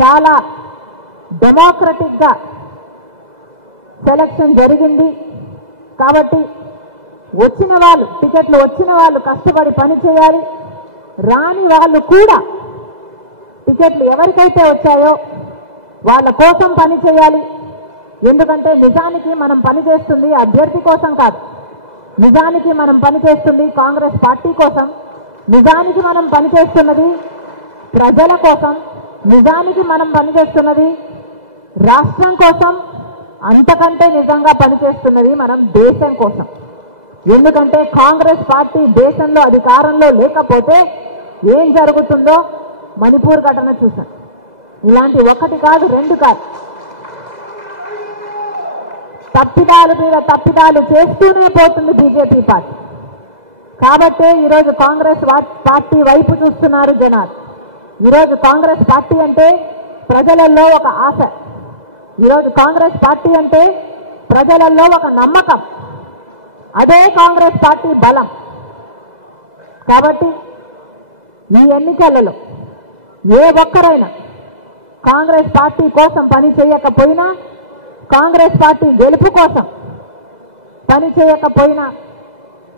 చాలా డెమోక్రటిక్గా సెలక్షన్ జరిగింది కాబట్టి వచ్చిన వాళ్ళు టికెట్లు వచ్చిన వాళ్ళు కష్టపడి పని చేయాలి, రాని వాళ్ళు కూడా టికెట్లు ఎవరికైతే వచ్చాయో వాళ్ళ కోసం పని చేయాలి. ఎందుకంటే నిజానికి మనం పనిచేస్తుంది అభ్యర్థి కోసం కాదు, నిజానికి మనం పనిచేస్తుంది కాంగ్రెస్ పార్టీ కోసం, నిజానికి మనం పనిచేస్తున్నది ప్రజల కోసం, నిజానికి మనం పనిచేస్తున్నది రాష్ట్రం కోసం, అంతకంటే నిజంగా పనిచేస్తున్నది మనం దేశం కోసం. ఎందుకంటే కాంగ్రెస్ పార్టీ దేశంలో అధికారంలో లేకపోతే ఏం జరుగుతుందో మణిపూర్ ఘటన చూసాం. ఇలాంటి ఒకటి కాదు రెండు కాదు, తప్పిదాలు మీద తప్పిదాలు చేస్తూనే పోతుంది బీజేపీ పార్టీ. కాబట్టే ఈరోజు కాంగ్రెస్ పార్టీ వైపు చూస్తున్నారు జనాలు. ఈరోజు కాంగ్రెస్ పార్టీ అంటే ప్రజలలో ఒక ఆశ, ఈరోజు కాంగ్రెస్ పార్టీ అంటే ప్రజలలో ఒక నమ్మకం, అదే కాంగ్రెస్ పార్టీ బలం. కాబట్టి ఈ ఎన్నికలలో ఏ ఒక్కరైనా కాంగ్రెస్ పార్టీ కోసం పని చేయకపోయినా, కాంగ్రెస్ పార్టీ గెలుపు కోసం పని చేయకపోయినా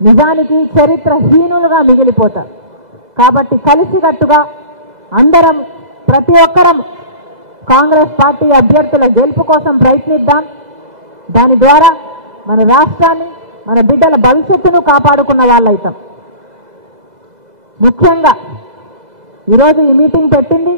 నిజానికి చరిత్రహీనులుగా మిగిలిపోతారు. కాబట్టి కలిసికట్టుగా అందరం ప్రతి ఒక్కరం కాంగ్రెస్ పార్టీ అభ్యర్థుల గెలుపు కోసం ప్రయత్నిద్దాం. దాని ద్వారా మన రాష్ట్రాన్ని, మన బిడ్డల భవిష్యత్తును కాపాడుకున్న వాళ్ళైతాం. ముఖ్యంగా ఈరోజు ఈ మీటింగ్ పెట్టింది